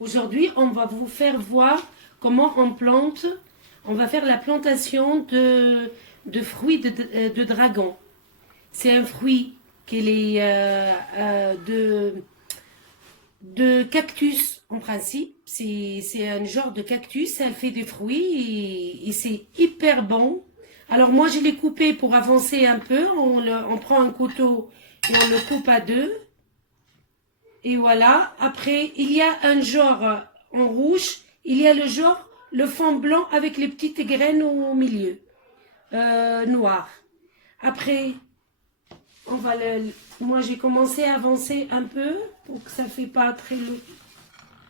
Aujourd'hui, on va vous faire voir comment on plante. On va faire la plantation de fruits de dragon. C'est un fruit qui est de cactus en principe. C'est un genre de cactus. Elle fait des fruits et c'est hyper bon. Alors moi, je l'ai coupé pour avancer un peu. On prend un couteau et on le coupe à deux. Et voilà. Après, il y a un genre en rouge. Il y a le genre, le fond blanc avec les petites graines au milieu. Noir. Après, moi, j'ai commencé à avancer un peu pour que ça ne fait pas très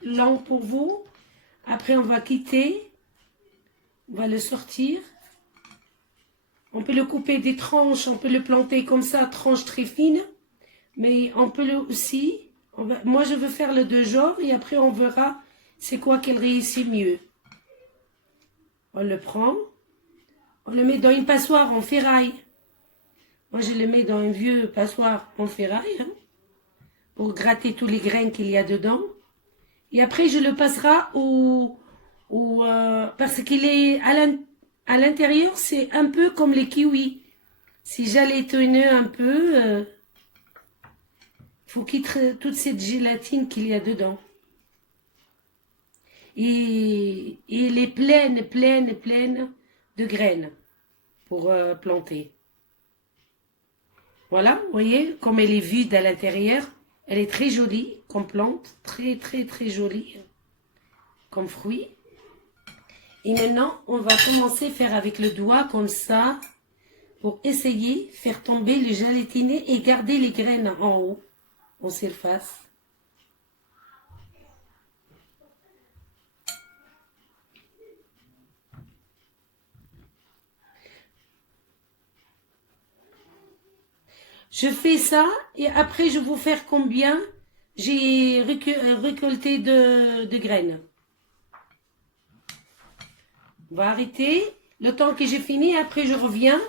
lent pour vous. Après, on va quitter. On va le sortir. On peut le couper des tranches. On peut le planter comme ça, tranches très fines. Mais on peut le aussi. Moi, je veux faire le deux genres et après, on verra c'est quoi qu'elle réussit mieux. On le prend. On le met dans une passoire en ferraille. Moi, je le mets dans un vieux passoire en ferraille hein, pour gratter tous les grains qu'il y a dedans. Et après, je le passerai parce qu'il est à l'intérieur, c'est un peu comme les kiwis. Si j'allais tenir un peu, il faut quitter toute cette gélatine qu'il y a dedans. Et il est pleine de graines pour planter. Voilà, vous voyez, comme elle est vide à l'intérieur, elle est très jolie comme plante, très jolie comme fruit. Et maintenant, on va commencer à faire avec le doigt comme ça, pour essayer de faire tomber le gélatiner et garder les graines en haut, en surface. Je fais ça et après je vais vous faire combien j'ai récolté de graines. On va arrêter le temps que j'ai fini. Après je reviens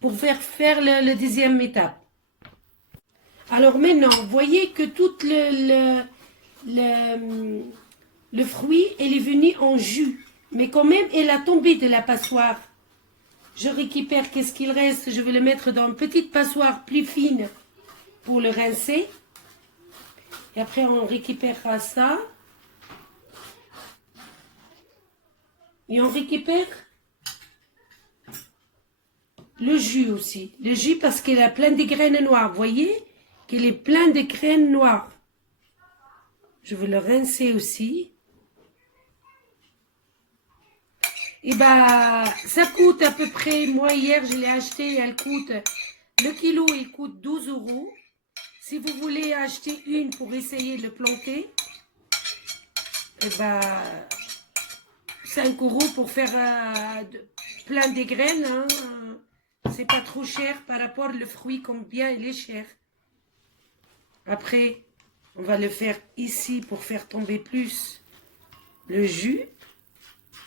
pour faire le deuxième étape. Alors maintenant, vous voyez que tout le fruit, il est venu en jus. Mais quand même, il a tombé de la passoire. Je récupère qu'est-ce qu'il reste. Je vais le mettre dans une petite passoire plus fine pour le rincer. Et après, on récupérera ça. Et on récupère le jus aussi. Le jus parce qu'il a plein de graines noires. Vous voyez qu'il est plein de graines noires. Je vais le rincer aussi. Et bah, ça coûte à peu près, moi hier je l'ai acheté, elle coûte, le kilo il coûte 12 €. Si vous voulez acheter une pour essayer de le planter, et bah, 5 € pour faire plein de graines, hein, c'est pas trop cher par rapport au fruit, combien il est cher. Après, on va le faire ici pour faire tomber plus le jus.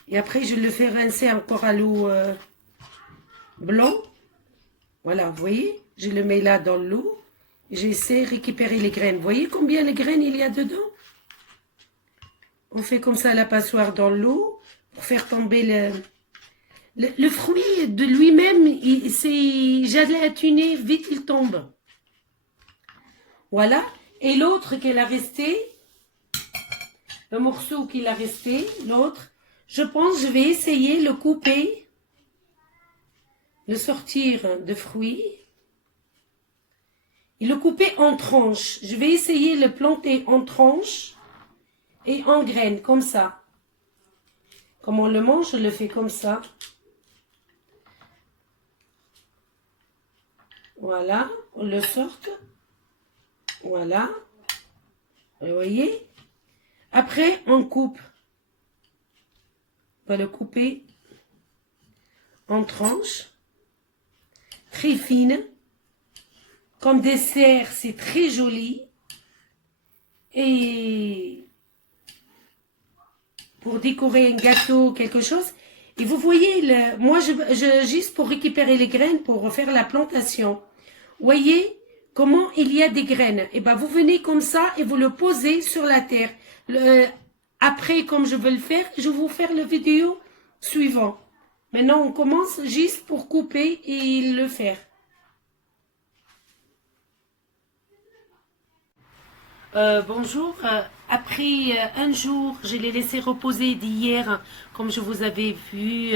Et après, je le fais rincer encore à l'eau blanc. Voilà, vous voyez, je le mets là dans l'eau. J'essaie de récupérer les graines. Vous voyez combien de graines il y a dedans? On fait comme ça la passoire dans l'eau pour faire tomber le fruit de lui-même. J'allais attuner, vite il tombe. Voilà. Et l'autre qu'il a resté, le morceau qu'il a resté, l'autre, je pense que je vais essayer de le couper, le sortir de fruits et le couper en tranches. Je vais essayer de le planter en tranches et en graines, comme ça. Comme on le mange, je le fais comme ça. Voilà, on le sort. Voilà. Vous voyez? Après, on coupe. On va le couper en tranches, très fines. Comme dessert, c'est très joli. Et pour décorer un gâteau, quelque chose. Et vous voyez, moi, juste pour récupérer les graines, pour faire la plantation. Voyez comment il y a des graines. Et ben, vous venez comme ça et vous le posez sur la terre. Après, comme je veux le faire, je vais vous faire la vidéo suivante. Maintenant, on commence juste pour couper et le faire. Bonjour. Après un jour, je l'ai laissé reposer d'hier, comme je vous avais vu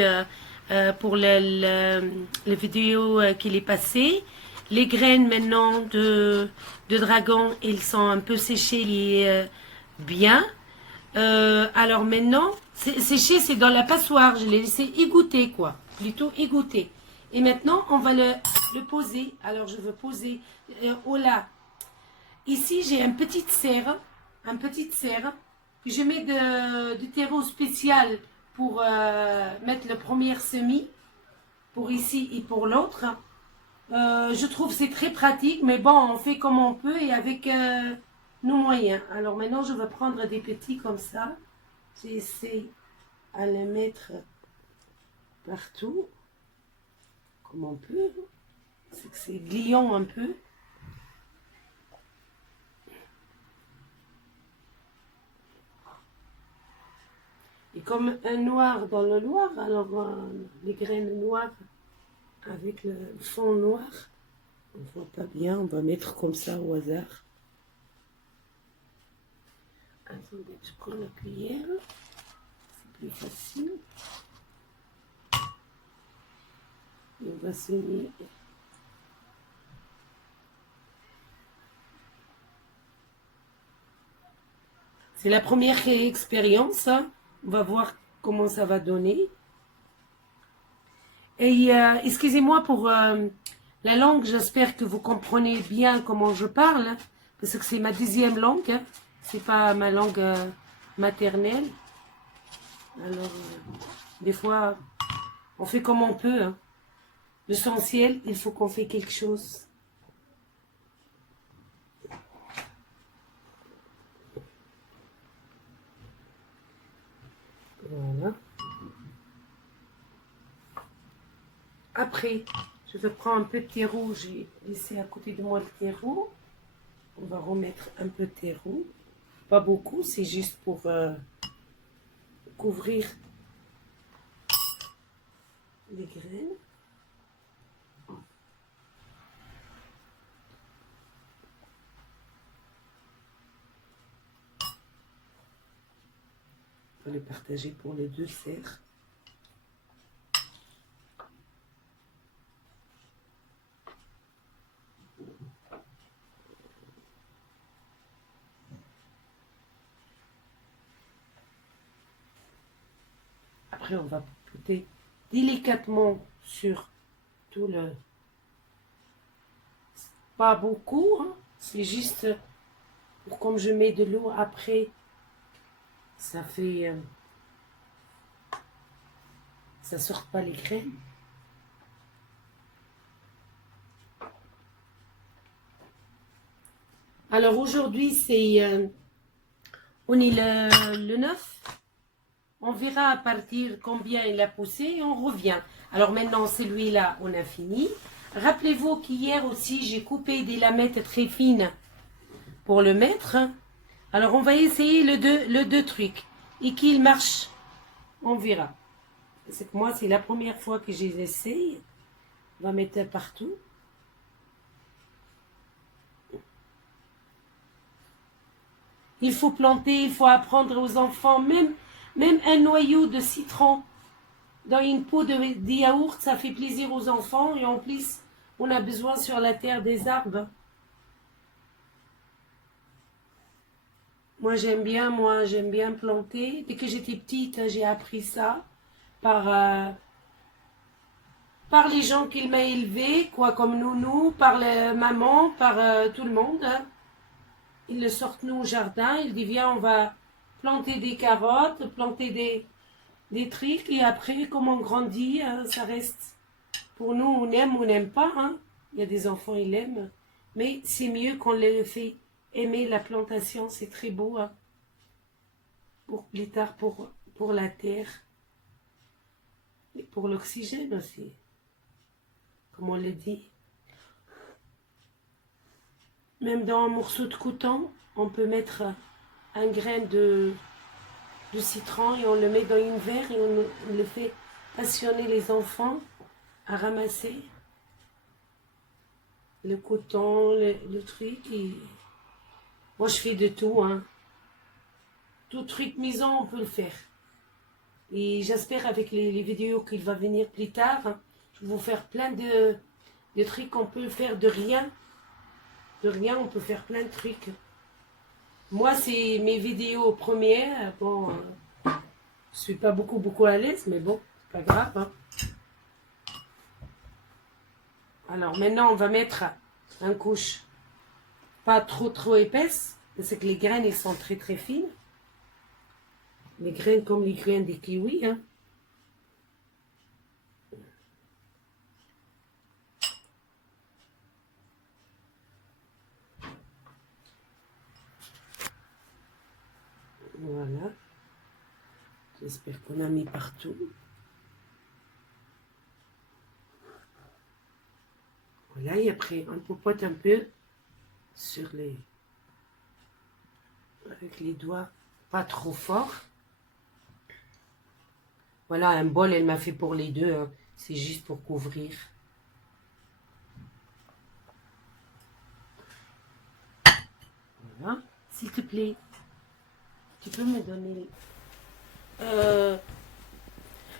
pour la vidéo qu'il est passé. Les graines maintenant de dragon, elles sont un peu séchées bien. Alors maintenant, séché, c'est dans la passoire. Je l'ai laissé égoutter, quoi. Plutôt égoutter. Et maintenant, on va le poser. Alors, je veux poser au là. Ici, j'ai une petite serre. Un petite serre. Je mets du terreau spécial pour mettre le premier semis. Pour ici et pour l'autre. Je trouve que c'est très pratique. Mais bon, on fait comme on peut et avec nos moyens. Alors maintenant, je vais prendre des petits comme ça. J'essaie à les mettre partout, comme on peut. C'est que c'est gliant un peu. Et comme un noir dans le noir, alors les graines noires avec le fond noir, on ne voit pas bien, on va mettre comme ça au hasard. Attendez, je prends la cuillère, c'est plus facile. Et on va semer. C'est la première expérience, hein. On va voir comment ça va donner. Et excusez-moi pour la langue, j'espère que vous comprenez bien comment je parle, hein, parce que c'est ma deuxième langue, hein, c'est pas ma langue maternelle. Alors, des fois, on fait comme on peut. Hein. L'essentiel, il faut qu'on fait quelque chose. Voilà. Après, je vais prendre un peu de terreau. J'ai laissé à côté de moi le terreau. On va remettre un peu de terreau. Pas beaucoup, c'est juste pour couvrir les graines. On va les partager pour les deux serres. Après, on va poter délicatement sur tout le... Pas beaucoup, hein. C'est juste pour comme je mets de l'eau après, ça fait... ça sort pas les graines. Alors aujourd'hui, c'est... on est le 9. On verra à partir combien il a poussé et on revient. Alors maintenant, celui-là, on a fini. Rappelez-vous qu'hier aussi, j'ai coupé des lamettes très fines pour le mettre. Alors, on va essayer le deux trucs. Et qu'il marche, on verra. C'est que moi, c'est la première fois que j'essaye. On va mettre partout. Il faut planter, il faut apprendre aux enfants, même un noyau de citron dans une peau de yaourt, ça fait plaisir aux enfants. Et en plus, on a besoin sur la terre des arbres. Moi, j'aime bien planter. Dès que j'étais petite, j'ai appris ça par les gens qui m'ont élevé, quoi, comme nounou, par les mamans, par tout le monde. Hein. Ils le sortent nous au jardin, ils disent viens, on va planter des carottes, planter des trucs, et après, comme on grandit, ça reste. Pour nous, on aime ou on n'aime pas. Hein. Il y a des enfants, ils aiment. Mais c'est mieux qu'on les fait aimer la plantation, c'est très beau. Hein. Pour plus tard, pour la terre. Et pour l'oxygène aussi. Comme on le dit. Même dans un morceau de coton, on peut mettre un grain de citron et on le met dans une verre et on le fait passionner les enfants à ramasser le coton, le truc. Et moi, je fais de tout, hein. Tout truc maison, on peut le faire. Et j'espère avec les vidéos qu'il va venir plus tard, hein, je vais vous faire plein de trucs qu'on peut faire de rien. De rien, on peut faire plein de trucs. Moi, c'est mes vidéos premières. Bon, je suis pas beaucoup à l'aise, mais bon, c'est pas grave, hein. Alors maintenant, on va mettre une couche pas trop épaisse, parce que les graines, elles sont très fines. Les graines comme les graines des kiwis, hein. Voilà. J'espère qu'on a mis partout. Voilà, et après, on popote un peu sur les... avec les doigts, pas trop fort. Voilà, un bol, elle m'a fait pour les deux, hein. C'est juste pour couvrir. Voilà, s'il te plaît, tu peux me donner...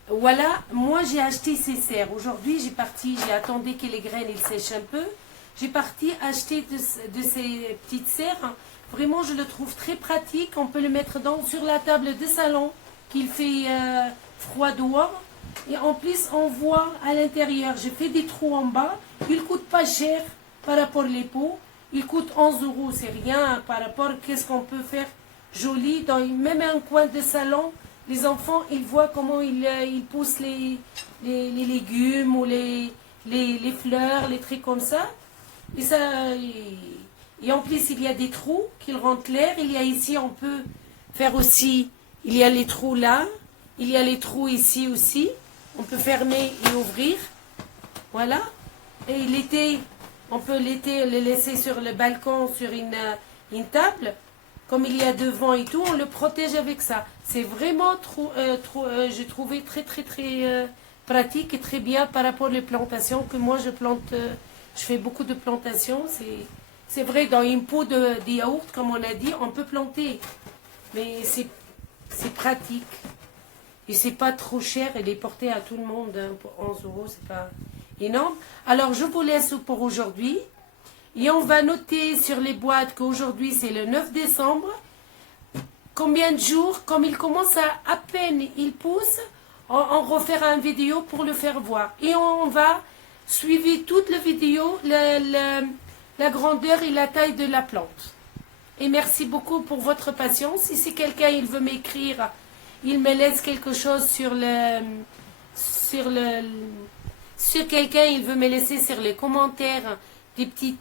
Voilà, moi j'ai acheté ces serres. Aujourd'hui, j'ai attendu que les graines ils sèchent un peu. J'ai parti acheter de ces petites serres. Vraiment, je le trouve très pratique. On peut le mettre sur la table de salon, qu'il fait froid dehors. Et en plus, on voit à l'intérieur. J'ai fait des trous en bas. Il ne coûte pas cher par rapport aux pots. Il coûte 11 €. C'est rien par rapport à qu'est-ce qu'on peut faire joli dans même un coin de salon. Les enfants, ils voient comment ils poussent les légumes ou les fleurs, les trucs comme ça. Et en plus, il y a des trous qui rentrent l'air. Il y a ici, on peut faire aussi, il y a les trous là. Il y a les trous ici aussi. On peut fermer et ouvrir. Voilà. Et l'été, on peut le laisser sur le balcon, sur une table. Comme il y a devant et tout, on le protège avec ça. C'est vraiment j'ai trouvé très pratique et très bien par rapport aux plantations que moi je plante. Je fais beaucoup de plantations. C'est vrai, dans une pot de yaourt, comme on a dit, on peut planter. Mais c'est pratique. Et c'est pas trop cher. Elle est portée à tout le monde, hein, pour 11 €. C'est pas énorme. Alors, je vous laisse pour aujourd'hui. Et on va noter sur les boîtes qu'aujourd'hui c'est le 9 décembre. Combien de jours, comme il commence à peine il pousse, on refera une vidéo pour le faire voir. Et on va suivre toute la vidéo, la grandeur et la taille de la plante. Et merci beaucoup pour votre patience. Si quelqu'un il veut m'écrire, il me laisse quelque chose sur quelqu'un, il veut me laisser sur les commentaires des petits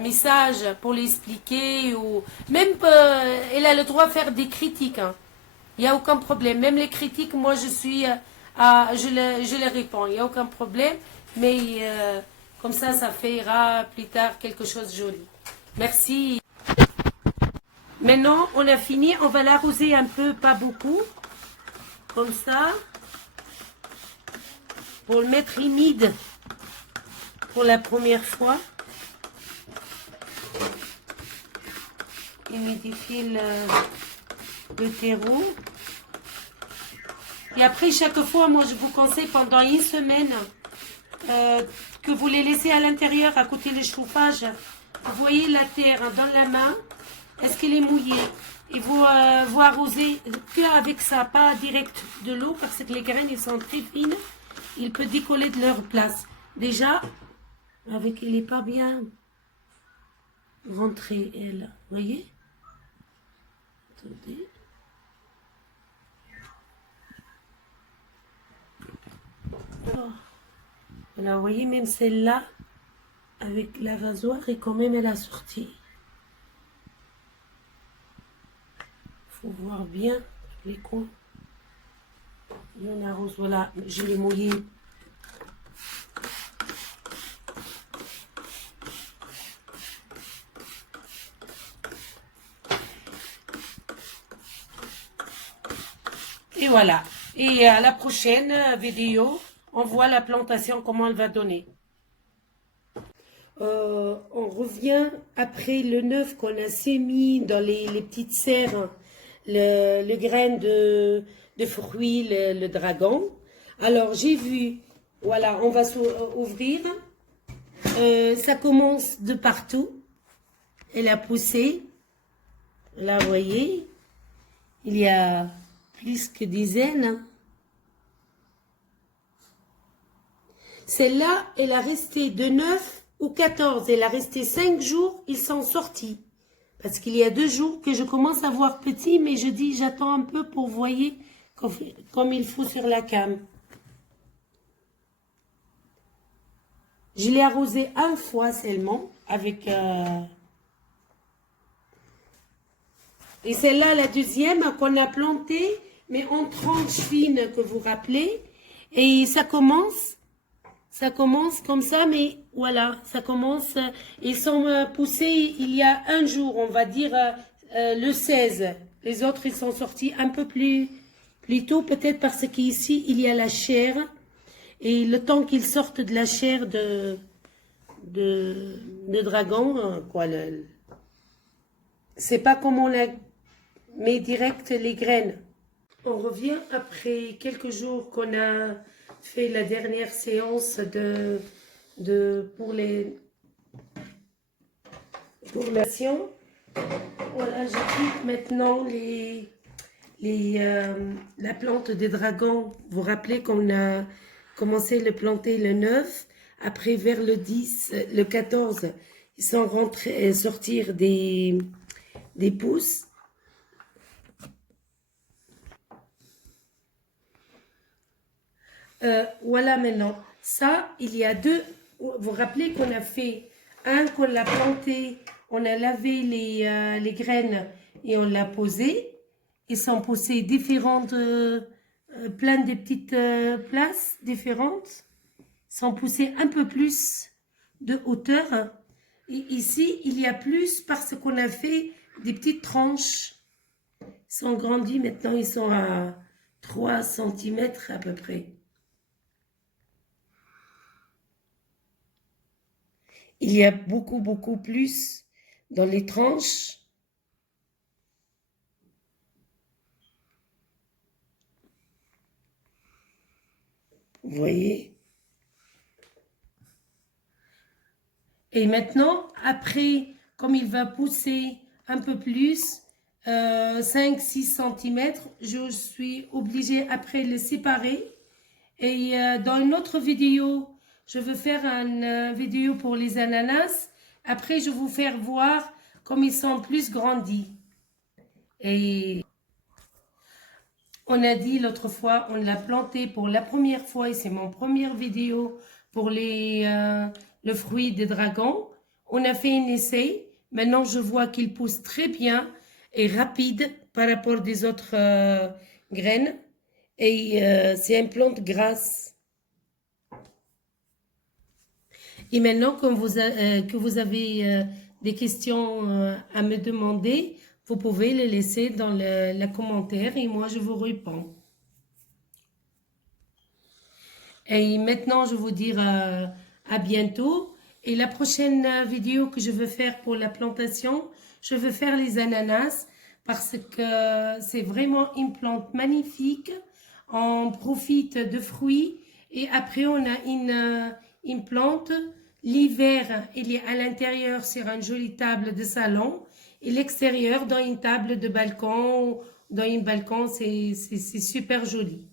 messages pour l'expliquer, ou même elle a le droit de faire des critiques, hein. Il n'y a aucun problème. Même les critiques, moi je suis je les réponds, il n'y a aucun problème, mais comme ça fera plus tard quelque chose de joli. Merci. Maintenant on a fini, on va l'arroser un peu, pas beaucoup, comme ça, pour le mettre humide pour la première fois. Humidifier le terreau. Et après, chaque fois, moi, je vous conseille pendant une semaine que vous les laissez à l'intérieur, à côté du chauffage. Vous voyez la terre dans la main. Est-ce qu'elle est mouillée? Et vous arrosez que avec ça, pas direct de l'eau, parce que les graines, elles sont très fines. Il peut décoller de leur place. Déjà, avec elle n'est pas bien rentrée, elle. Vous voyez? Attendez. Oh. Voilà, vous voyez, même celle-là, avec la vasoire, et quand même elle a sorti. Il faut voir bien les coins. Et on arrose, voilà, je l'ai mouillé. Et voilà. Et à la prochaine vidéo, on voit la plantation, comment elle va donner. On revient après le neuf qu'on a sémé dans les petites serres, le grain de fruits, le dragon. Alors j'ai vu, voilà, on va ouvrir. Ça commence de partout. Elle a poussé. Là, vous voyez, il y a plus que dizaines. Celle-là, elle a resté de 9 ou 14. Elle a resté 5 jours, ils sont sortis. Parce qu'il y a 2 jours que je commence à voir petit, mais je dis, j'attends un peu pour voir comme il faut sur la cam. Je l'ai arrosé une fois seulement, avec... Et celle-là, la deuxième, qu'on a plantée, mais en tranches fines, que vous rappelez. Et ça commence comme ça, mais voilà, ça commence. Ils sont poussés il y a un jour, on va dire le 16. Les autres, ils sont sortis un peu plus tôt, peut-être parce qu'ici, il y a la chair. Et le temps qu'ils sortent de la chair de dragon, quoi, c'est pas comme on la met direct les graines. On revient après quelques jours qu'on a fait la dernière séance pour la science. Voilà, j'applique maintenant la plante des dragons. Vous vous rappelez qu'on a commencé à le planter le 9, après vers le 10, le 14, ils sont rentrés sortir des pousses. Voilà maintenant. Ça, il y a 2. Vous vous rappelez qu'on a fait un, qu'on l'a planté, on a lavé les graines et on l'a posé. Ils sont poussés différentes, plein de petites places différentes. Ils sont poussés un peu plus de hauteur. Et ici, il y a plus parce qu'on a fait des petites tranches. Ils sont grandis maintenant, ils sont à 3 cm à peu près. Il y a beaucoup plus dans les tranches. Vous voyez? Et maintenant, après, comme il va pousser un peu plus, 5-6 cm, je suis obligée après le séparer. Et dans une autre vidéo, je veux faire une vidéo pour les ananas. Après, je vais vous faire voir comme ils sont plus grandis. Et on a dit l'autre fois, on l'a planté pour la première fois, et c'est mon première vidéo pour le fruit des dragons. On a fait un essai. Maintenant, je vois qu'il pousse très bien et rapide par rapport des autres graines. Et c'est une plante grasse. Et maintenant, que vous avez des questions à me demander, vous pouvez les laisser dans le commentaire et moi, je vous réponds. Et maintenant, je vais vous dire à bientôt. Et la prochaine vidéo que je veux faire pour la plantation, je veux faire les ananas parce que c'est vraiment une plante magnifique. On profite de fruits et après, on a une plante. L'hiver, il est à l'intérieur sur une jolie table de salon et l'extérieur dans une table de balcon. Dans un balcon, c'est super joli.